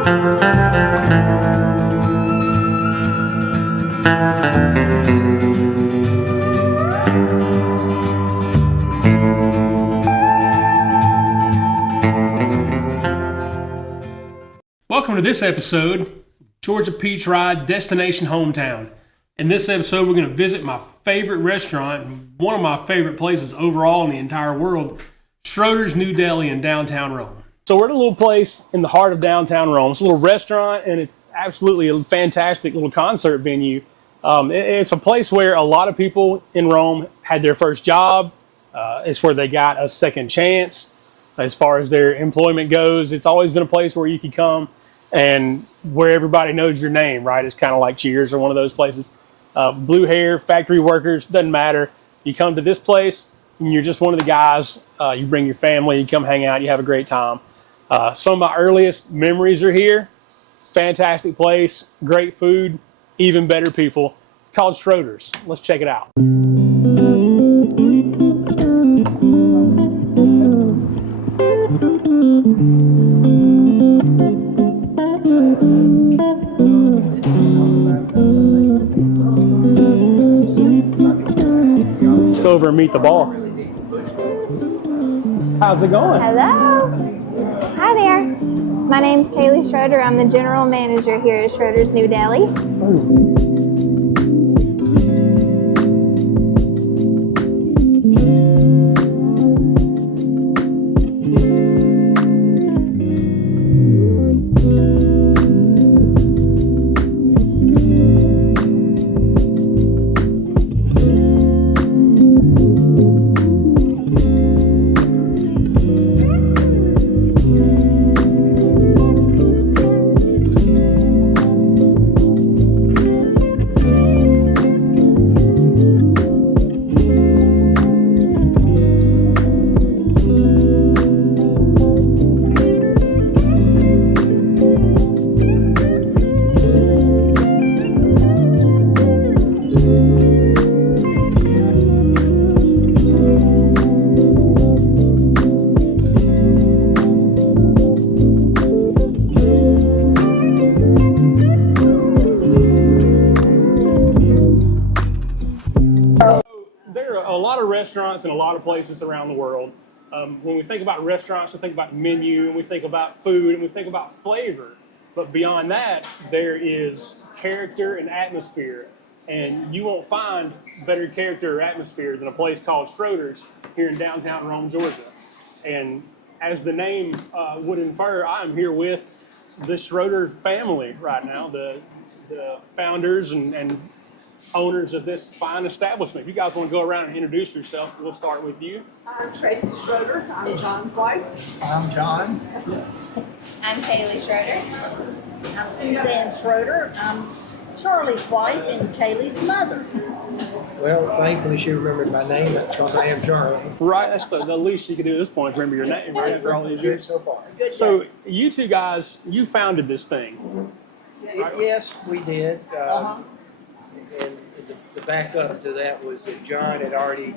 Welcome to this episode, Georgia Peach Ride Destination Hometown. In this episode, we're going to visit my favorite restaurant, and one of my favorite places overall in the entire world, Schroeder's New Deli in downtown Rome. So we're at a little place in the heart of downtown Rome. It's a little restaurant, and it's absolutely a fantastic little concert venue. It's a place where a lot of people in Rome had their first job. It's where they got a second chance. As far as their employment goes, it's always been a place where you can come and where everybody knows your name, right? It's kind of like Cheers or one of those places. Blue hair, factory workers, doesn't matter. You come to this place and you're just one of the guys. You bring your family, you come hang out, you have a great time. Some of my earliest memories are here. Fantastic place, great food, even better people. It's called Schroeder's. Let's check it out. Let's go over and meet the boss. How's it going? Hello. Hi there. My name's Kaylee Schroeder. I'm the general manager here at Schroeder's New Deli. Restaurants in a lot of places around the world. When we think about restaurants, we think about menu, and we think about food, and we think about flavor. But beyond that, there is character and atmosphere. And you won't find better character or atmosphere than a place called Schroeder's here in downtown Rome, Georgia. And as the name would infer, I am here with the Schroeder family right now, the founders and owners of this fine establishment. If you guys want to go around and introduce yourself, we'll start with you. I'm Tracy Schroeder. I'm John's wife. I'm John. I'm Kaylee Schroeder. I'm Suzanne Schroeder. I'm Charlie's wife and Kaylee's mother. Well, thankfully she remembered my name because I am Charlie. Right, that's the least you can do at this point is remember your name, right, after all these Good years. so far. Good So you two guys, you founded this thing. Yes, we did. And the backup to that was that John had already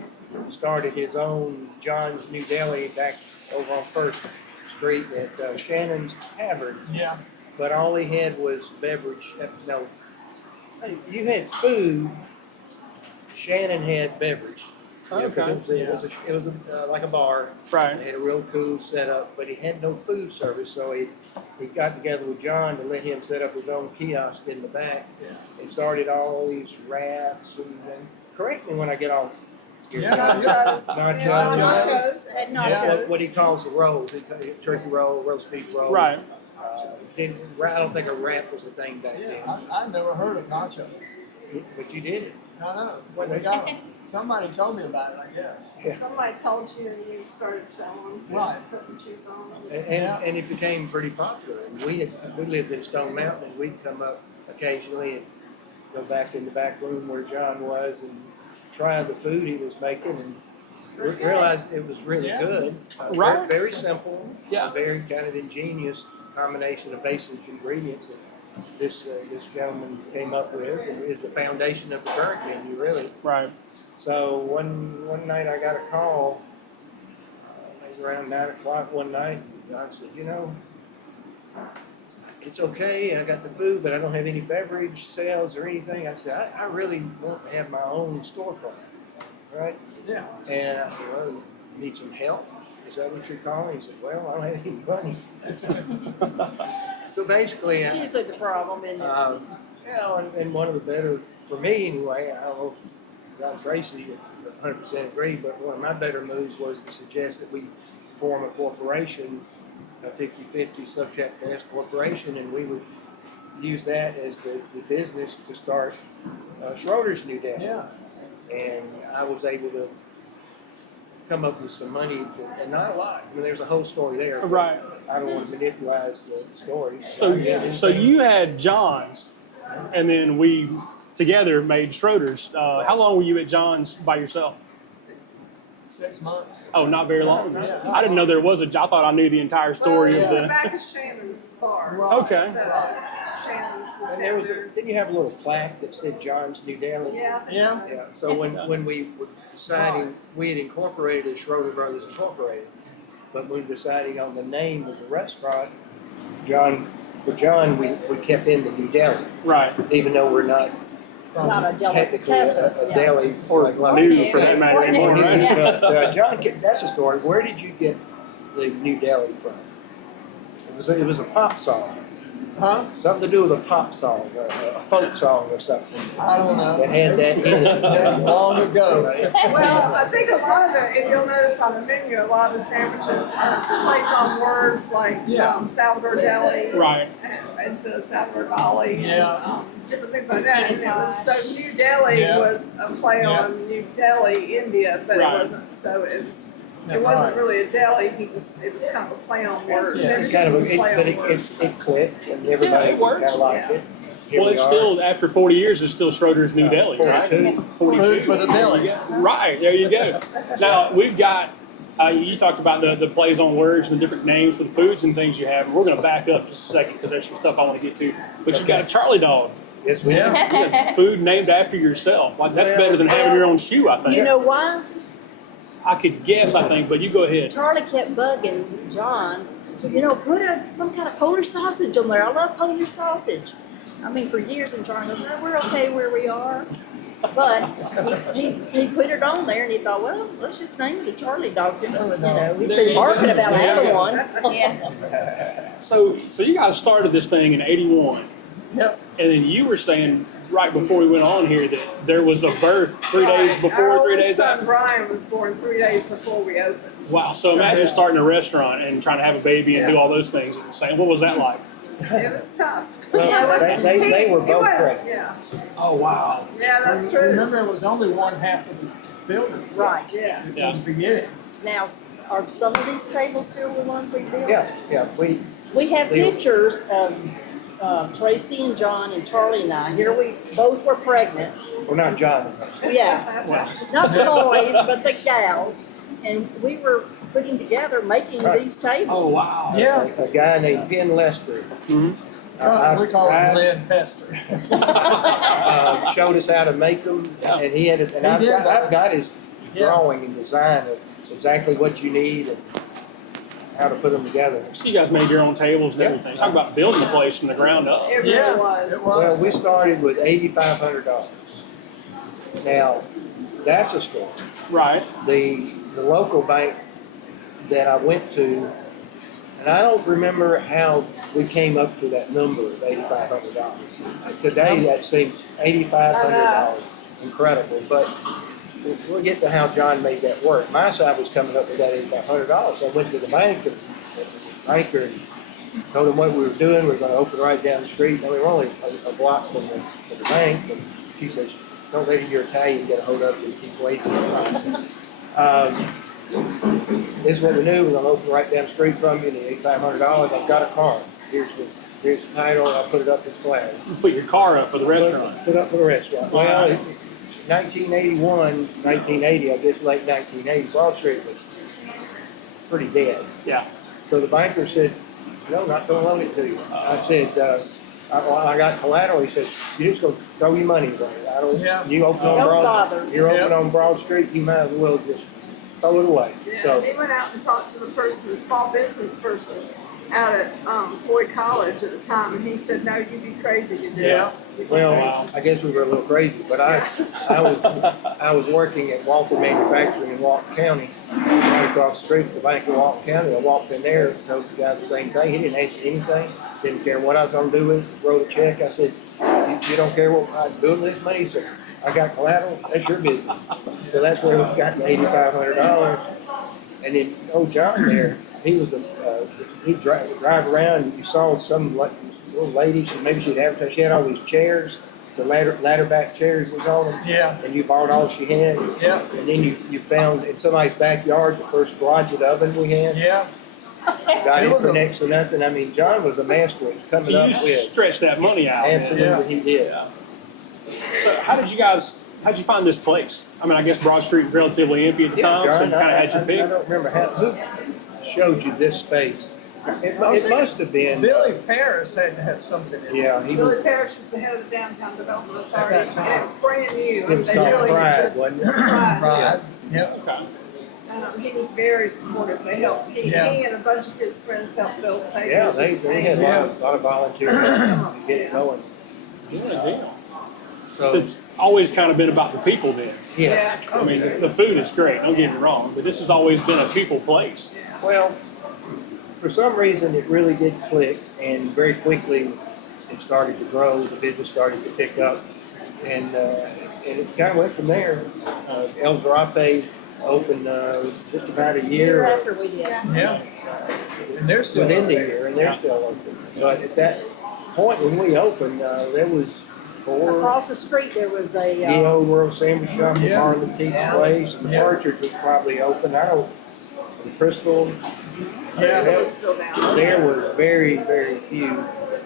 started his own John's New Deli back over on First Street at Shannon's Tavern. Yeah. But all he had was beverage. No, you had food. Shannon had beverage. You know, 'cause it was like a bar. Right. They had a real cool setup, but he had no food service, so he got together with John to let him set up his own kiosk in the back. Yeah. And started all these wraps and correct me when I get off. Nachos. Nachos. And nachos. What he calls the rolls, turkey roll, roast beef roll. Right. I don't think a wrap was a thing back then. I never heard of nachos. But you did it. I know. Where they got them? Somebody told me about it, I guess. Yeah. Somebody told you and you started selling. Right. Putting cheese on them. And it became pretty popular. And we lived in Stone Mountain, and we'd come up occasionally and go back in the back room where John was and try the food he was making and realized it was really good. Right. Very simple. Yeah. Very kind of ingenious combination of basic ingredients that this gentleman came up with and is the foundation of the current menu, really. Right. So one night I got a call, maybe around 9 o'clock one night, and John said, it's okay, I got the food, but I don't have any beverage sales or anything. I said, I really want to have my own storefront, right? Yeah. And I said, well, you need some help? Is that what you're calling? He said, well, I don't have any money. So basically, It's usually the problem, isn't it? you know, and one of the better, for me anyway, I don't know if John Tracy would 100% agree, but one of my better moves was to suggest that we form a corporation, a 50-50 subject to S corporation, and we would use that as the business to start Schroeder's New Deli. Yeah. And I was able to come up with some money, and not a lot. I mean, there's a whole story there. but Right. I don't want to monopolize the story. So you had John's, and then we together made Schroeder's. How long were you at John's by yourself? 6 months. Oh, not very long. Yeah. I didn't know there was a. I thought I knew the entire story Well, of it was in the the. back of Shannon's bar. Right. Okay. So Shannon's was And there down was there. didn't you have a little plaque that said John's New Deli? Yeah. I think Yeah. so. Yeah. So when we were deciding, we had incorporated as Schroeder Brothers Incorporated, but when deciding on the name of the restaurant, John, we kept in the New Deli, Right. even though we're not Not a technically delicatessen. a yeah. deli Or like new for that matter Or anymore, new, right? yeah. But John, that's the story. Where did you get the New Deli from? It was a pop song, Huh? something to do with a pop song, a folk song or something. I don't know. That had that in it. That long ago. Right? Well, I think a lot of it, if you'll notice on the menu, a lot of the sandwiches plays on words like Yeah. Salvador Deli Right. instead of Salvador Dali, Yeah. and different things like that. And it was so New Delhi Yeah. was a play Yeah. on New Delhi, India, but Right. it wasn't. So it was. Yeah, It wasn't right. really a deli. It was kind of a play on words. Yeah. It's Everything kind of, was a play but on words. it clicked, and everybody it works. kind of liked Yeah. it. Here Well, we it's are. still after 40 years. It's still Schroeder's New Deli, right? 42. 42 Food for the belly. Right, there you go. Now, we've got, you talked about the plays on words and the different names for the foods and things you have. And we're going to back up just a second because there's some stuff I want to get to. But you got a Charlie dog. Yes, we Yeah. do. You got food named after yourself. Like, that's Well, better than having your own shoe, I think. You know why? I could guess, I think, but you go ahead. Charlie kept bugging John, put some kind of Polish sausage on there. I love Polish sausage. I mean, for years, and John goes, no, we're okay where we are. But he put it on there, and he thought, well, let's just name it a Charlie dog. Since, he's There you been barking go. about having one. So you guys started this thing in 81. Yep. And then you were saying right before we went on here that there was a birth 3 days Right. before, Our 3 oldest days son after. Brian was born 3 days before we opened. Wow. So imagine starting a restaurant and trying to have a baby and do all those things at the same. What was that like? It was tough. Well, they were both pregnant. Yeah, Oh, wow. yeah, that's I true. remember it was only one half of the building. Right. Yeah. Yeah. In the beginning. Now, are some of these tables still the ones we built? Yeah, We have They- pictures of Tracy and John and Charlie and I. Here we both were pregnant. well, not John. Yeah. Not the boys, but the gals. And we were putting together, making Right. these tables. Oh, wow. Yeah. A guy named Ken Lester. Mhm. We call it lead pester. Showed us how to make them, Yeah. and he had, and He did that. I've got his Yeah. drawing and design of exactly what you need and how to put them together. So you guys made your own tables and Yeah. everything. Talk about building the place from the ground up. It Yeah, really was. it was. Well, we started with $8,500. Now, that's a story. Right. The local bank that I went to, and I don't remember how we came up to that number of $8,500. Today, that seems $8,500 incredible, but we'll get to how John made that work. My side was coming up with that $8,500. I went to the bank and the banker and told him what we were doing. We were going to open right down the street. And we were only a block from the bank. And she says, "Don't let your Italian get a hold of you and keep waiting." This is what we knew. We're going to open right down the street from you. And the $8,500. I've got a card. Here's the title. I'll put it up as flag. You put your car up for the restaurant. Put up for the restaurant. Well, 1981, 1980, I guess late 1980, Broad Street was pretty dead. Yeah. So the banker said, "No, not going to loan it to you." I said, I got collateral. He said, "You just go throw your money away. I don't. Yeah. You open on Don't Broad. bother." You're Yep. open on Broad Street. You might as well just throw it away." Yeah, So he went out and talked to the small business person, out at Floyd College at the time, and he said, "No, you'd be crazy to do Yeah. it." Well, I guess we were a little crazy, but I was working at Walker Manufacturing in Walton County, right across the street from the bank in Walton County. I walked in there, told the guy the same thing. He didn't ask anything, didn't care what I was going to do with it, just wrote a check. I said, you don't care what I'm doing with this money? He said, I got collateral, that's your business. So that's where we got the $8,500. And then old John there, he was he'd drive around and you saw some little lady, she'd advertise, she had all these chairs, the ladder back chairs was on them. Yeah. And you bought all she had. Yeah. And then you found in somebody's backyard the first garage oven we had. Yeah. Got It it was for a- next to nothing. I mean, John was a master at coming So up you with. stretch that money out. man. Absolutely, he did. So how'd you find this place? I mean, I guess Broad Street was relatively empty at the time, so you kind of had your I pick. don't remember who showed you this space. It must have been. Billy Paris had something in it. Yeah, he Billy was. Parrish was the head of the Downtown Development Authority, At that time. and it was brand new. It was They called really had Pride, just- wasn't it? Pride. Right. Yep. Okay. He was very supportive. They helped. He Yeah. and a bunch of his friends helped build tables. Yeah, they had a lot of volunteers to get it going. Good deal. So So it's always kind of been about the people then. yeah. Yes. I mean, the food is great, don't get me wrong, but this has always been a people place. Well, for some reason, it really did click, and very quickly it started to grow. The business started to pick up, and it kind of went from there. El Zarate opened just about a Year year after we did. Yeah. And they're still within the there. year, and they're still open. But at that point when we opened, there was 4 Across the street, there was a, EO World Sandwich Shop, Yeah. Marlon Teeth's Place, and the Yeah. Orchard was probably open. I don't. Crystal. Crystal is still down. There were very, very few.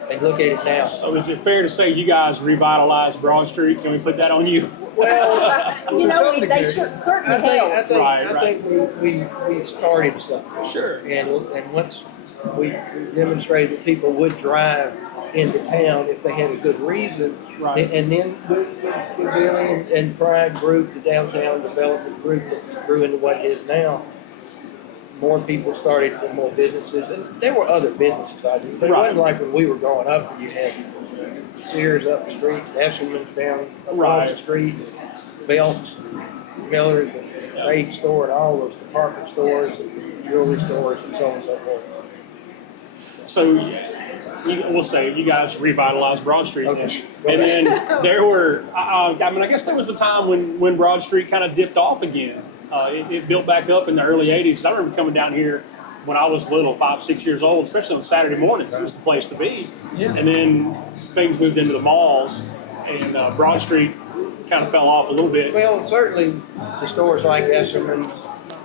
And look at it now. So is it fair to say you guys revitalized Broad Street? Can we put that on you? Well, you know, some they degree. certainly I helped. think, Right, I think we started something. Sure. And once we demonstrated that people would drive into town if they had a good reason. Right. And then with Billy and Pride Group, the downtown development group that grew into what it is now, more people started with more businesses. And there were other businesses. But it Right. wasn't like when we were growing up, you had Sears up the street, Esselman's down across Right. the street, Belts, Miller's, and Raid Store, and all those department stores, and jewelry stores, and so on and so forth. So we'll say you guys revitalized Broad Street. Okay. And then there were, I mean, I guess there was a time when Broad Street kind of dipped off again. It built back up in the early 80s. I remember coming down here when I was little, 5, 6 years old, especially on Saturday mornings. It was the place to be. Yeah. And then things moved into the malls, and Broad Street kind of fell off a little bit. Well, certainly the stores like Esselman's,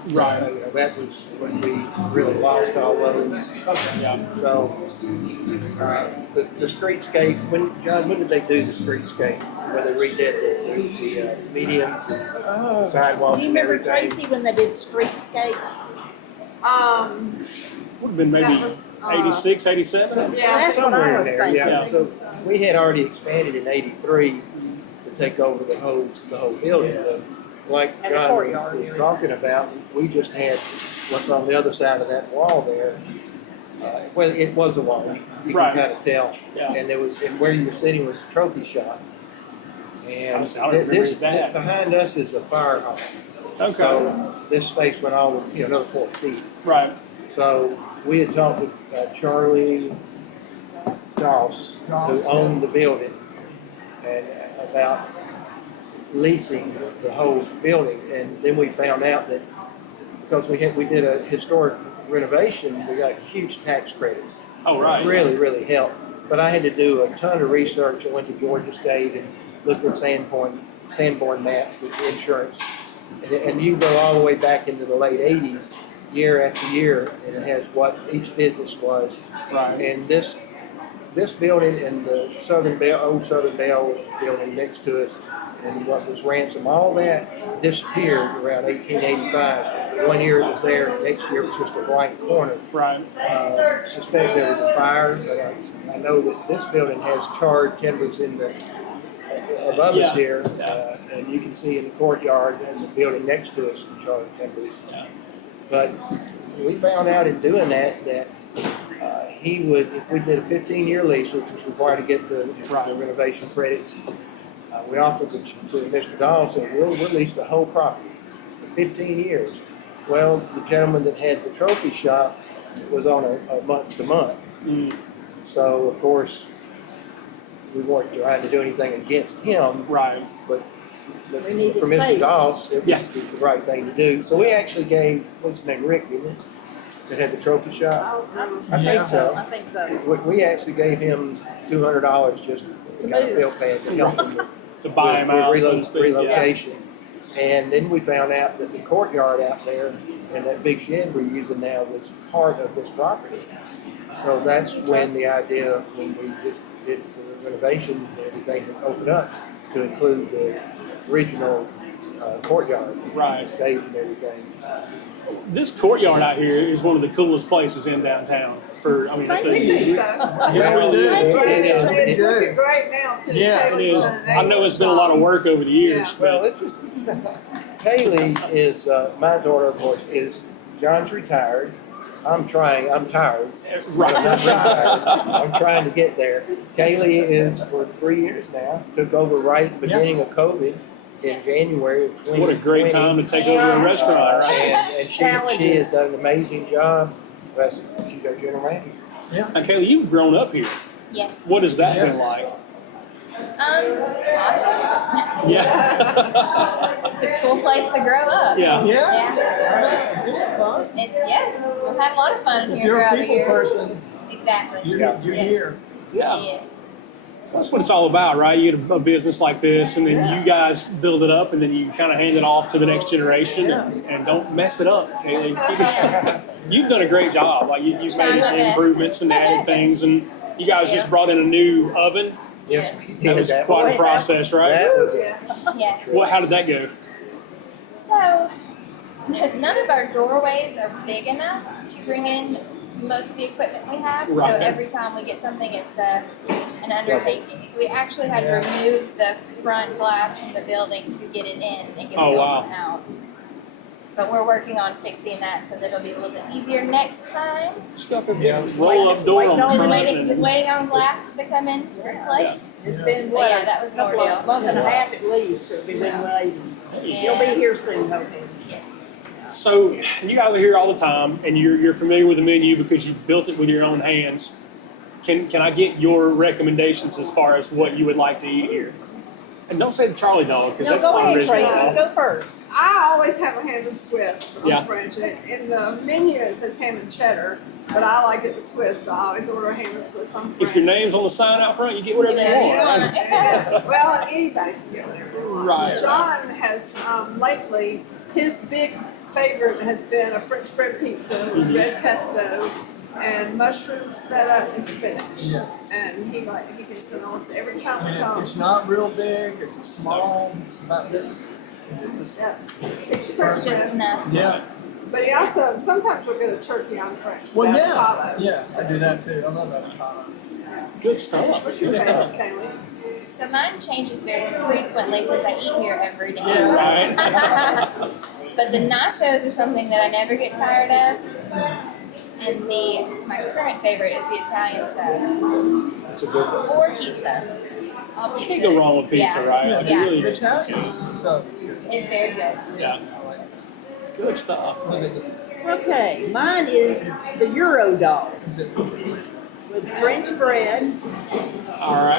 Right. that was when we really lost all those. Yeah. So, the streetscape, when did they do the streetscape? Where they redid the medians and sidewalks Do you and remember everything? Tracy when they did streetscape? Would have been maybe That was, 86, 87. Yeah. That's what Somewhere I in was there, thinking. yeah. So we had already expanded in '83 to take over the whole building. Yeah. But like And the John courtyard was area. talking about, we just had what's on the other side of that wall there. Well, it was a wall. You Right. can kind of tell. Yeah. And and where you were sitting was a trophy shop. And I don't remember that. behind us is a fire hall. Okay. So this space went all, another 4 feet. Right. So we had talked with Charlie Doss, who Doss, owned the building, and about leasing the whole building. And then we found out that because we did a historic renovation, we got huge tax credits. Oh, right. Really, really helped. But I had to do a ton of research. I went to Georgia State and looked at Sanborn maps, and insurance. And you go all the way back into the late 80s, year after year, and it has what each business was. Right. And this building and the old Southern Bell building next to us, and what was Ransom, all that disappeared around 1885. 1 year it was there, next year it was just a blank corner. Right. Suspect there was a fire, but I know that this building has charred timbers in the above us Yeah. here, and you can see in the courtyard and the building next to us the charred timbers. Yeah. But we found out in doing that he would, if we did a 15-year lease, which was required to get the renovation credits, we offered to Mr. Dahl, said, we'll lease the whole property for 15 years. Well, the gentleman that had the trophy shop was on a month-to-month. So, of course, we weren't trying to do anything against him. Right. But We needed for Mr. space. Doss, it was the right thing to do. So we actually gave, what's his name, Rick, didn't it? That had the trophy shop? I think so. I think so. We actually gave him $200 just to kind of move. feel bad to help him To buy him out, so to speak. relocation. And then we found out that the courtyard out there and that big shed we're using now was part of this property. So that's when the idea, when we did the renovation, everything opened up to include the original courtyard, Right. stage and everything. This courtyard out here is one of the coolest places in downtown. We think so. Well, we do. It's looking great now too. Yeah, it Kaylee's is. done an I know it's been a lot of work over the years. Well, it just, Kaylee is, my daughter, of course, is, John's retired. I'm tired. I'm not retired. I'm trying to get there. Kaylee is for 3 years now, took over right at the beginning of COVID in January of 2020. What a great time to take over a restaurant, right? And she has done an amazing job. She's our general manager. And Kaylee, you've grown up here. Yes. What has that Yes. been like? Awesome. Yeah. It's a cool place to grow up. Yeah. Yeah. It's fun. Yes, we've had a lot of fun If here you're a throughout the people years. person, Exactly. you're Yes. here. Yeah. Yes. That's what it's all about, right? You get a business like this, and then you guys build it up, and then you kind of hand it off to the next generation, and don't mess it up, Kaylee. You've done a great job. Like you've Trying made my best. improvements and added things, and you guys just brought in a new oven. Yes, we That did was that. quite a process, right? That was Yes. How did that go? So, none of our doorways are big enough to bring in most of the equipment we have. Right. So every time we get something, it's an undertaking. So we actually had to remove the front glass from the building to get it in and get the oven out. But we're working on fixing that so that it'll be a little bit easier next time. Roll up door on the Just front. waiting on glass to come in to replace. It's been But what, yeah, that was a the couple ordeal. of month and a half at least, so we've been waiting. He'll be Yeah. here soon, hopefully. Yes. So you guys are here all the time, and you're familiar with the menu because you built it with your own hands. Can I get your recommendations as far as what you would like to eat here? And don't say the Charlie dog because No, that's go my ahead, original. Tracy, go first. I always have a ham and Swiss on Yeah. French. In the menu it says ham and cheddar, but I like it with Swiss, so I always order a ham and Swiss on French. If your name's on the sign out front, you get whatever you Whatever you want. want. Yeah. Well, on eBay, you can get whatever you want. Right. John has lately, his big favorite has been a French bread pizza with red pesto and mushrooms, feta, and spinach. Yes. And he can send almost every time we And come. it's not real big, it's a small, it's about this. It's just, Yeah. It's It's French just bread. enough. yeah. But he also, sometimes we'll get a turkey on French with Well, avocado. yes, I do that too. I love avocado. Good stuff. What's your Good stuff. favorite, Kaylee? So mine changes very frequently since I eat here every day. Yeah. Right. But the nachos are something that I never get tired of. And my current favorite is the Italian sub That's a good one. or pizza. All pizza. Can't go wrong with pizza, yeah. right? Yeah, Like, Yeah. it really- the Italian sub is good. It's very good. Yeah. Good stuff. Okay, mine is the Euro dog Is it? with French bread. All right.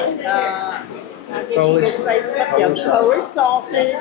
I guess you could say, Polish sausage,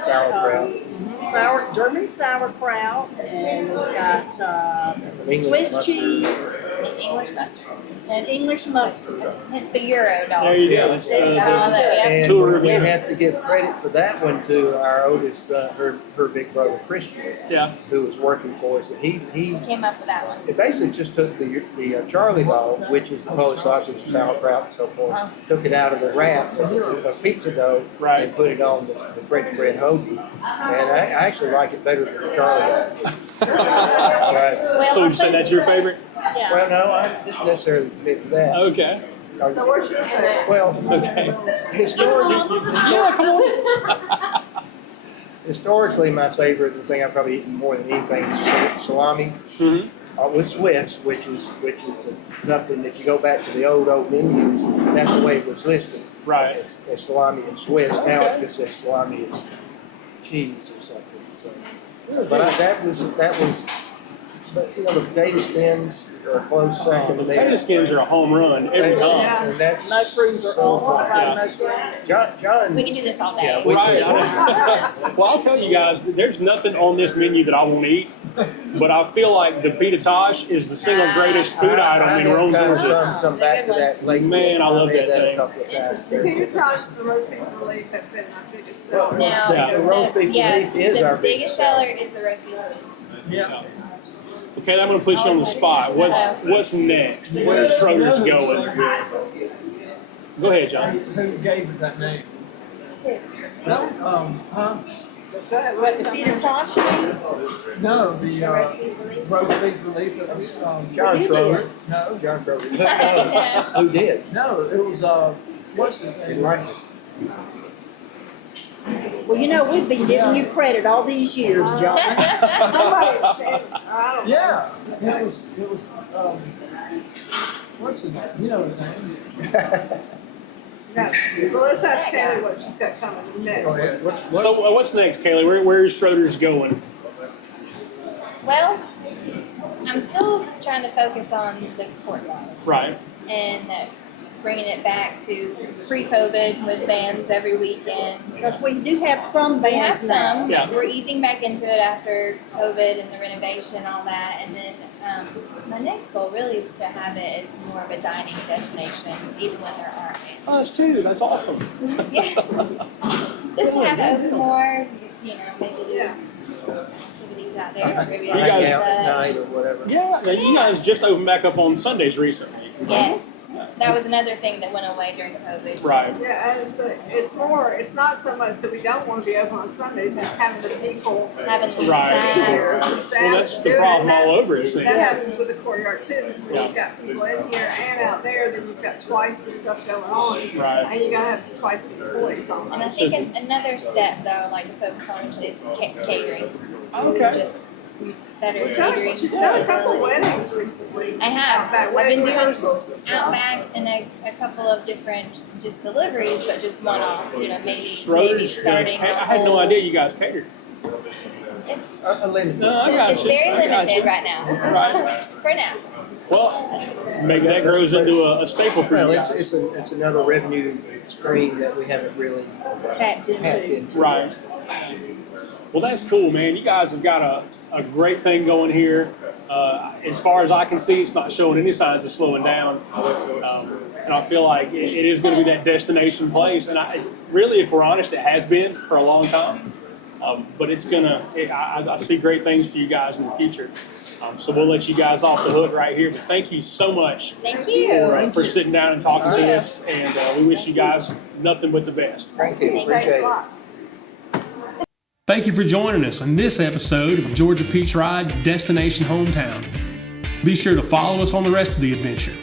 German sauerkraut, and it's got English Swiss mustard. cheese And English mustard. and English mustard. It's the Euro dog. There you go. It's- That's, it's- that's it's- And tour we review. have to give credit for that one to our oldest, her big brother Christian, Yeah. who was working for us. And he Came up with that one. it basically just took the Charlie dog, which is the Polish sausage and sauerkraut and so forth, took it out of the wrap of pizza dough Right. and put it on the French bread hoagie. And I actually like it better than the Charlie dog. But, Well, So I you say think- that's your favorite? Yeah. well, no, I didn't necessarily admit to that. Okay. So what's your favorite? Well, It's okay. historically, Come on. historically, my favorite, the thing I've probably eaten more than anything, is salami. Mhm. with Swiss, which is something that you go back to the old menus. That's the way it was listed. Right. It's salami and Swiss. Now Okay. it just says salami and cheese or something. So, but that was. But the potato skins are a close second. The potato skins are a home run every time. Yeah. And that's Mushrooms are so awesome. fun. Fried Yeah. mushrooms. John. We can do this all day. Yeah, we- Right. Well, I'll tell you guys, there's nothing on this menu that I won't eat, but I feel like the pita tosh is the single greatest food item in Rome, Georgia. Come back to that later. Man, I love that made thing. a couple of times. Peter Tosh and the roast beef relief have been my biggest seller. Now, Yeah. The roast beef relief is the our biggest biggest seller is the roast beef relief. Yeah. Okay, I'm gonna put you on the spot. What's next? Where's Schroeder's going? Go ahead, John. Who gave it that name? No, huh? What, the Peter Tosh thing? No, the The roast beef relief. roast beef relief. It was John You Schroeder. no, John Schroeder. Who did? no. It was what's the He name? liked it. Well, you know, we've been giving you credit all these years, John. Somebody said, I don't know. Yeah, it was what's his name? You know his name. No. Well, let's ask Kaylee what she's got coming next. Go ahead. So what's next, Kaylee? Where's Schroeder's going? Well, I'm still trying to focus on the courtyard Right. and bringing it back to pre-COVID with bands every weekend. Because we do have some We have bands now. some. Yeah. We're easing back into it after COVID and the renovation and all that. And then my next goal really is to have it as more of a dining destination, even when there aren't Oh, bands. that's two. That's awesome. Yeah. Just to have it open more, you know, maybe do Yeah. activities out there. Maybe You guys- Hang out at night or whatever. Yeah, now you guys just opened back up on Sundays recently. Yes. That was another thing that went away during COVID. Right. Yeah, it's not so much that we don't want to be open on Sundays, it's having the people Having the Right. staff. here, the staff. Well, that's the doing it. problem That- all over, it seems. That happens with the courtyard too, is when Yeah. you've got people in here and out there, then you've got twice the stuff going on. Right. And you gotta have twice the employees on And I those. think another step that I would like to focus on is catering. Okay. Just better catering. She's done a couple weddings recently. I have. Outback I've wedding been doing rehearsals and stuff. Outback and a couple of different just deliveries, but just one-offs. You know, maybe Schroeder's starting. I had no idea you guys catered. It's Unlimited. No, I got it's you. very I got limited you. right now. Right. For now. Well, maybe that grows into a staple for Well, you guys. it's another revenue stream that we haven't really Tapped tapped into. into. Right. Well, that's cool, man. You guys have got a great thing going here. As far as I can see, it's not showing any signs of slowing down. And I feel like it is going to be that destination place. And really, if we're honest, it has been for a long time. But it's I see great things for you guys in the future. So we'll let you guys off the hook right here. But thank you so much Thank you. for sitting down and talking to us. And we wish you guys nothing but the best. Thank you, Thanks appreciate Thanks a it. lot. Thank you for joining us on this episode of Georgia Peach Ride Destination Hometown. Be sure to follow us on the rest of the adventure.